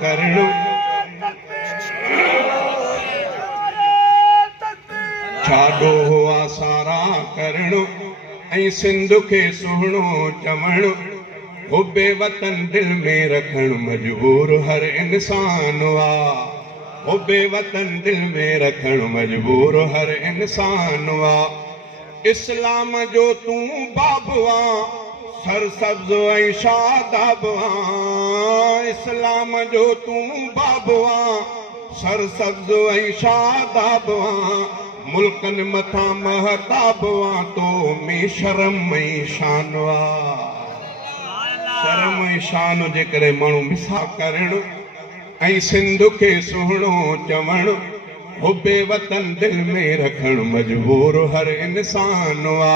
करणु छाडो हुआ सारा करणु ऐं सिंध खे सुहिणो चवणु हुबे वतन दिल में रखण मजबूर हर इंसान आ हुबे वतन दिल में रखण मजबूर हर इंसान आ इस्लाम जो तूं बाबु आ सरसब्ज़ ऐं शादाब आ इस्लाम जो तूं बाबु आ सरसब्ज़ ऐं शादाब आ मुल्कन मथा महताब आ तो में शर्म ऐं शान आ शर्म ऐं शान जे करे माण्हू मिसा करणु ऐं सिंध खे सुहिणो चवणु हुबे वतन दिल में रखण मजबूर हर इंसान आ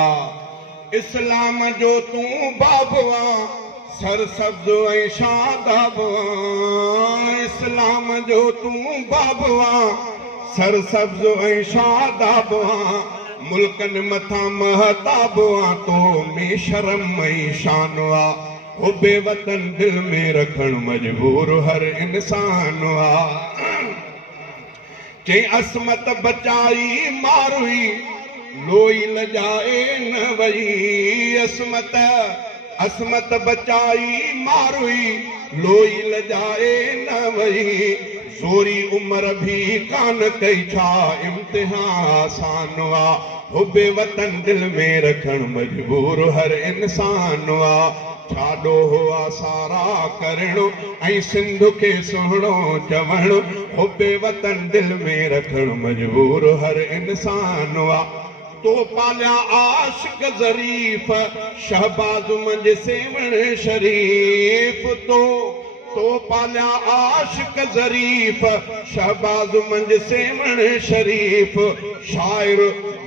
इस्लाम जो तूं बाबु आ सरसब्ज़ ऐं शादाब आ इस्लाम जो तूं बाबु आ सरसब्ज़ ऐं शादाब आ मुल्कन मथा महताब आ तो में शर्म ऐं शान आ हुबे वतन दिल में रखण मजबूर हर इंसान आ चई असमत बचाई मारुई लोई लजाए न वई असमत बचाई मारुई लोई लजाए न वई जोरी उम्र भी कान कई छा इम्तिहान आसान आ हुबे वतन दिल में रखण मजबूर हर इंसान आ छाडो हुआ सारा करणु ऐं सिंध खे सुहिणो चवणु हुबे वतन दिल में रखण मजबूर हर इंसान आ तो पालिया आशिक ज़रीफ शहबाज़ मंझि सेवण शरीफ तो पालिया आशिक ज़रीफ शहबाज़ मंझि सेवण शरीफ शाइर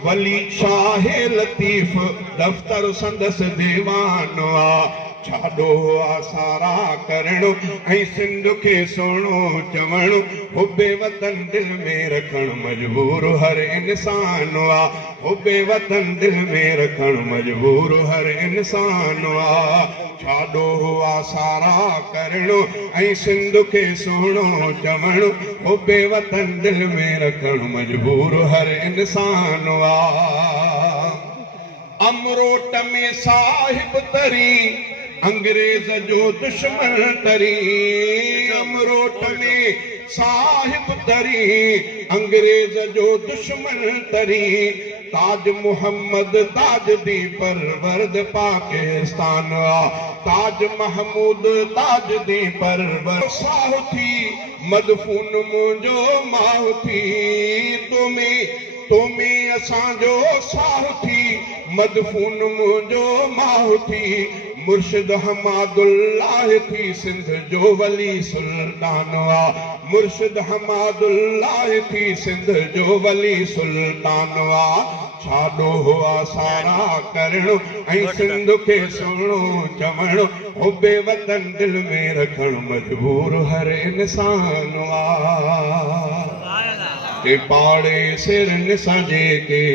वली शाह लतीफ़ दफ़्तर संदस दीवान आ छाडो हुआ सारा करणु ऐं सिंध खे सुहिणो चवणु हुबे वतन दिल में रखण मजबूर हर इंसान आ हुबे वतन दिल में रखण मजबूर हर इंसान आ छाडो हुआ सारा करणु ऐं सिंध खे सुहिणो चवणु हुबे वतन दिल में रखण मजबूर हर इंसान आ अमरोट में साहिब तरी अंग्रेज जो दुश्मन तरी अमरोट में साहिब तरी अंग्रेज जो दुश्मन तरी ताज मोहम्मद ताज दी परवरद पाकिस्तान आ ताज महमूद ताज दी परवर साहु थी मदफून मुंहिंजो माहु थी तुम्हें असांजो साहु थी मदफून मुंहिंजो माहु थी मुर्शिद हमादुल्लाह थी सिंध जो वली सुल्तान आ मुर्शिद हमादुल्लाह थी सिंध जो वली सुल्तान आ छाडो हुआ सारा करणु ऐं सिंध खे सुहिणो चवणु हुबे वतन दिल में रखण मजबूर हर इंसान आ पाड़े सिर निसा जेके